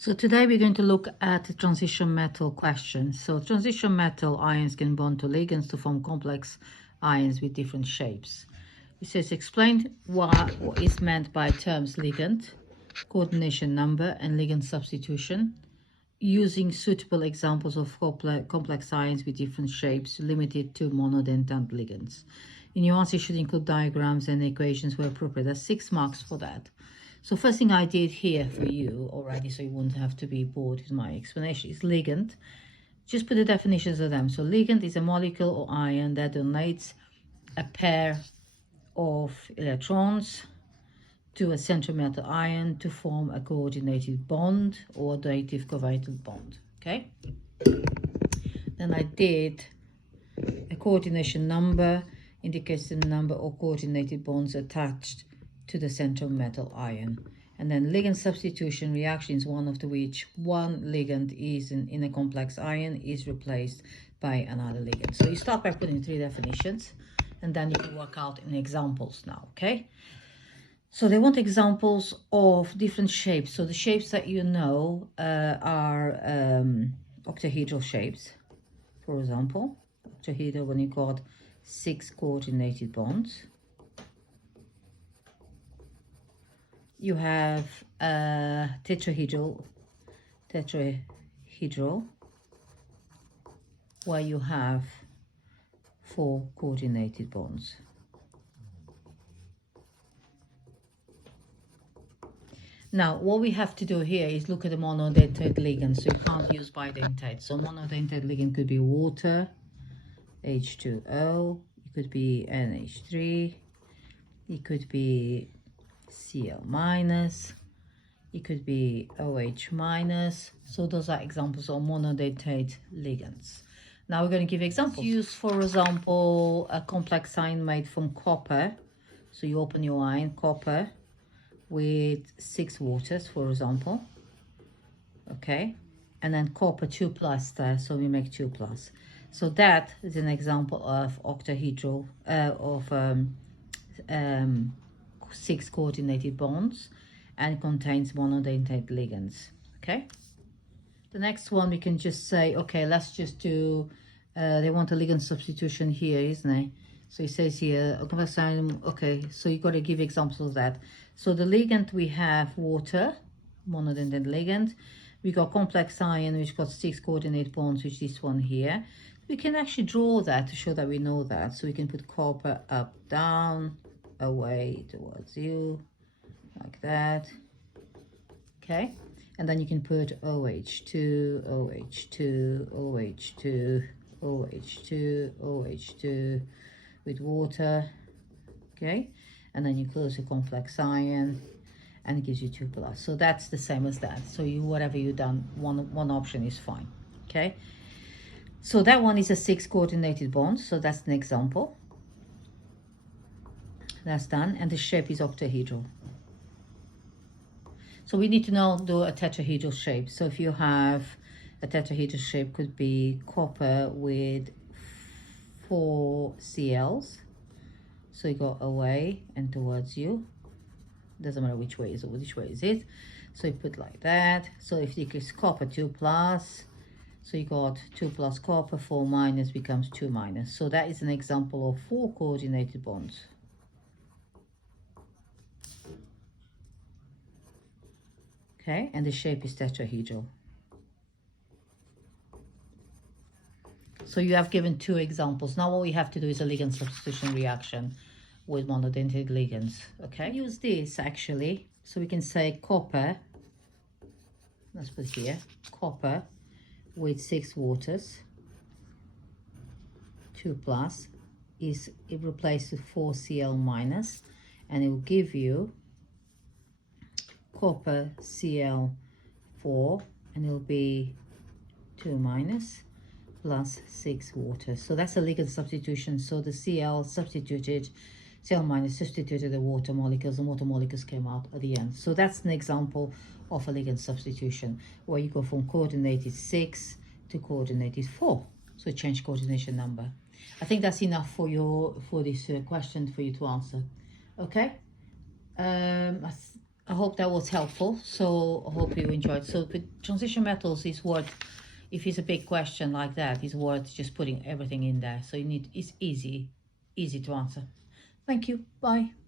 So today we're going to look at the transition metal question. So transition metal ions can bond to ligands to form complex ions with different shapes. It says explain what is meant by terms ligand, coordination number, and ligand substitution, using suitable examples of complex ions with different shapes limited to monodentate ligands. In your answer, you should include diagrams and equations where appropriate. That's 6 marks for that. So first thing I did here for you already, so you wouldn't have to be bored with my explanation, is ligand. Just put the definitions of them. So ligand is a molecule or ion that donates a pair of electrons to a central metal ion to form a coordinated bond or dative covalent bond. Okay. Then I did a coordination number, indicates the number of coordinated bonds attached to the central metal ion. And then ligand substitution reactions, one of which one ligand is in a complex ion is replaced by another ligand. So you start by putting 3 definitions, and then you can work out in examples now, okay? So they want examples of different shapes. So the shapes that you know are octahedral shapes, for example. Octahedral when you got 6 coordinated bonds. You have tetrahedral, where you have 4 coordinated bonds. Now, what we have to do here is look at the monodentate ligand, so you can't use bidentate. So monodentate ligand could be water, H2O, it could be NH3, it could be Cl minus, it could be OH minus. So those are examples of monodentate ligands. Now we're going to give examples. Use, for example, a complex ion made from copper. So you open your ion, copper, with 6 waters, for example. Okay, and then copper 2 plus there, so we make 2 plus. So that is an example of octahedral, 6 coordinated bonds, and contains monodentate ligands. Okay, the next one we can just say, okay, let's just do they want a ligand substitution here, isn't it? So it says here a complex ion. Okay, so you got to give examples of that. So the ligand, we have water, monodentate ligand. We got complex ion, which got 6 coordinate bonds, which is this one here. We can actually draw that to show that we know that. So we can put copper up, down, away towards you, like that. Okay, and then you can put OH2, OH2, OH2, OH2, OH2 with water. Okay, and then you close the complex ion and it gives you 2 plus. So that's the same as that. So you, whatever you done, one option is fine. Okay, so that one is a 6 coordinated bond, so that's an example. That's done, and the shape is octahedral. So we need to now do a tetrahedral shape. So if you have a tetrahedral shape, could be copper with 4 Cls. So you go away and towards you. Doesn't matter which way is it. So you put like that. So if it is copper 2 plus, so you got 2 plus copper, 4 minus becomes 2 minus. So that is an example of 4 coordinated bonds. Okay, and the shape is tetrahedral. So you have given 2 examples. Now what we have to do is a ligand substitution reaction with monodentate ligands. Okay, use this actually. So we can say copper, let's put here, copper with 6 waters, 2 plus, is it replaced with 4 Cl minus, and it will give you copper Cl4, and it will be 2 minus plus 6 water. So that's a ligand substitution. So the Cl substituted, Cl minus substituted the water molecules, and water molecules came out at the end. So that's an example of a ligand substitution, where you go from coordinated 6 to coordinated 4. So change coordination number. I think that's enough for this question for you to answer. Okay. I hope that was helpful. So I hope you enjoyed. So with transition metals is worth, if it's a big question like that, it's worth just putting everything in there. So it's easy to answer. Thank you. Bye.